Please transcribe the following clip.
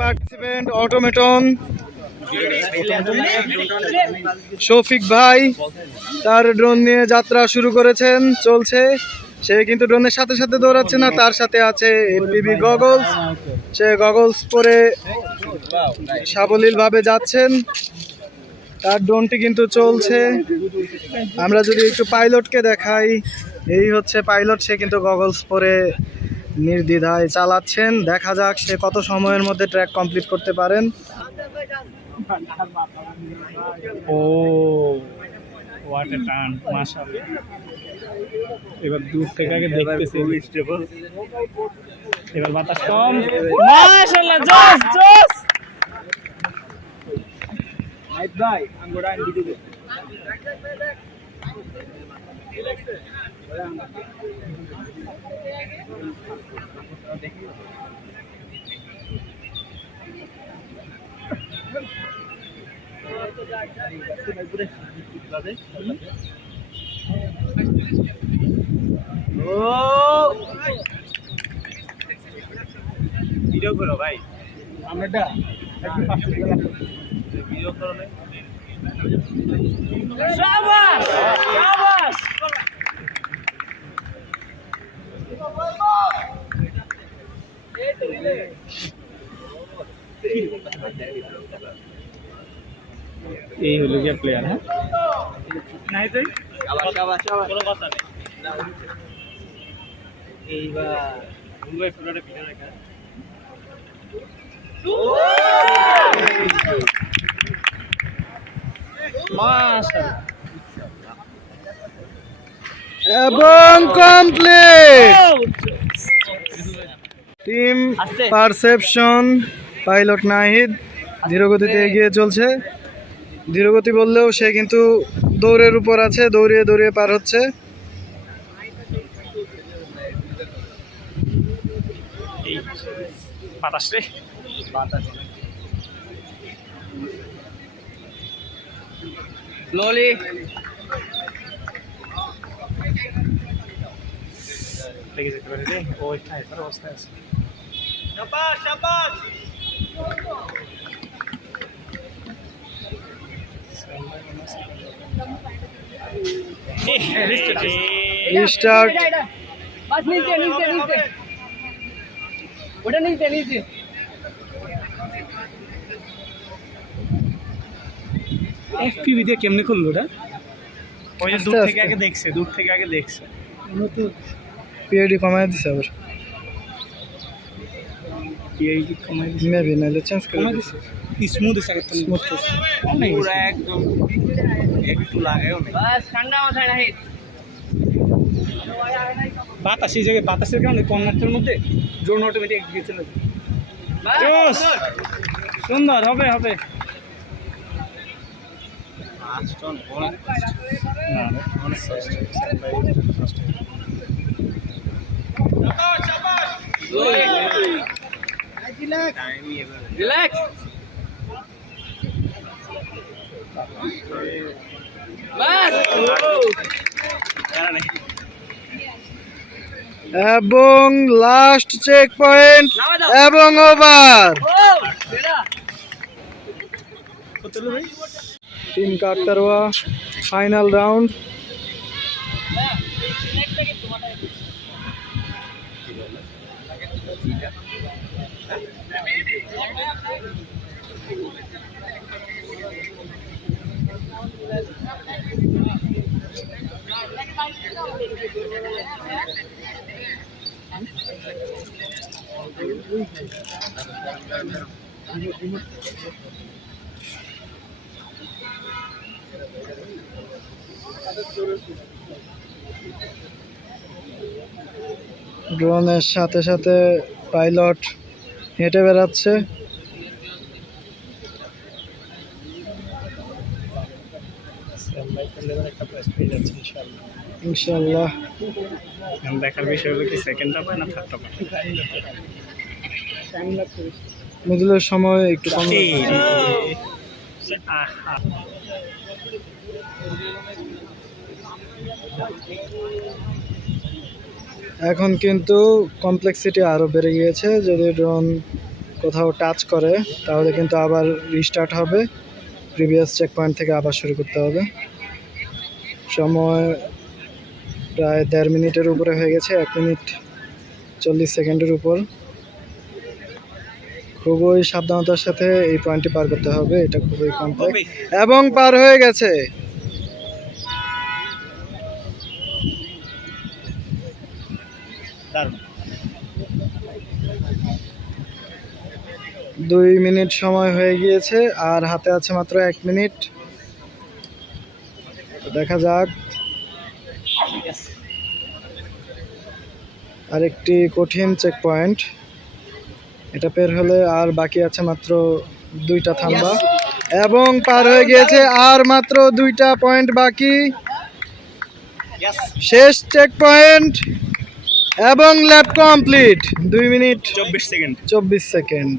Participant অটোমেটন Shafiq ভাই তার drone নিয়ে যাত্রা শুরু করেছেন, চলছে। সে কিন্তু ড্রোনের সাথে সাথে দৌড়াচ্ছে না, তার সাথে আছে এপিবি গগলস। সে গগলস পরে সাবলীলভাবে যাচ্ছেন, তার ড্রোনটি কিন্তু চলছে। আমরা যদি একটু পাইলটকে দেখাই, এই হচ্ছে পাইলট, সে কিন্তু গগলস পরে নির্দ্বিধায় চালাচ্ছেন। দেখা যাক সে কত সময়ের মধ্যে ট্র্যাক কমপ্লিট করতে পারেন। ও হোয়াট এ টার্ন, মাশাআল্লাহ। এবার দূর থেকে আগে দেখতেছি, এবার বাতাস কম, মাশাআল্লাহ, জোস জোস। ভাই আমরা ভিডিও ভিডিও করো ভাই, আমরা ভিডিও করো। শাবাশ শাবাশ। এই হলো গিয়ে প্লেয়ার। হ্যাঁ নাই তুই কোনো কথা নেই। এইবার মুম্বাই ফুটবলের পিছনে রাখা এবং complete. Team perception pilot Nahid ধীরগতিতে এগিয়ে চলছে। ধীরগতি বললেও সে কিন্তু দৌড়ের উপর আছে, দৌড়িয়ে দৌড়িয়ে পার হচ্ছে। বাতাস রে বাতাস স্লোলি লেগে যেতে পারে রে। ওই টাইপের অবস্থায় আছে। শাবাশ শাবাশ। রিস্টার্ট। बस नीचे नीचे नीचे ওটা नीचे नीचे এফপিভি দিয়ে কেমনে করলো ওটা? ওই যে দূর থেকে আগে দেখছে, দূর থেকে আগে দেখছে। পিআইডি কমায় দিছে আবার, পিআইডি কমায় দিছে মেবি নালে চেঞ্জ করে দিছে। স্মুথ আছে, একদম স্মুথ পুরো একদম একটু লাগায়ও না। बस ठंडा মাথায় নাহি। বাতাস এই জায়গায়, বাতাসের কারণে কর্নারটার মধ্যে ড্রোন অটোমেটিক এগিয়ে চলে যায়। সুন্দর হবে হবে। রিল্যাক্স বাস। এবং লাস্ট চেক পয়েন্ট এবং ওভার। টিম কাকতারোয়া ফাইনাল রাউন্ড। ড্রোনের সাথে সাথে পাইলট হেঁটে বেড়াচ্ছে। ইনশাআল্লাহ। দেখার বিষয় হলো কি সেকেন্ডটা পায় না থার্ডটা পায়। মিডলের সময় একটু কম। এখন কিন্তু কমপ্লেক্সিটি আরো বেড়ে গিয়েছে, যদি ড্রোন কোথাও টাচ করে তাহলে কিন্তু আবার রিস্টার্ট হবে, প্রিভিয়াস চেক পয়েন্ট থেকে আবার শুরু করতে হবে। সময় প্রায় 1.5 মিনিটের উপরে হয়ে গেছে, 1 মিনিট 40 সেকেন্ডের উপর। খুবই সাবধানতার সাথে এই পয়েন্টটি পার করতে হবে, এটা খুবই কমপ্লেক্স এবং পার হয়ে গেছে। দারুণ। 2 মিনিট সময় হয়ে গিয়েছে, আর হাতে আছে মাত্র 1 মিনিট। তো দেখা যাক। আরেকটি কঠিন চেক পয়েন্ট, এটা পের হলে আর বাকি আছে মাত্র 2টা থাম্বা এবং পার হয়ে গিয়েছে। আর মাত্র 2টা পয়েন্ট বাকি, শেষ চেক পয়েন্ট এবং ল্যাপ কমপ্লিট। 2 minute 24 second. 24 সেকেন্ড।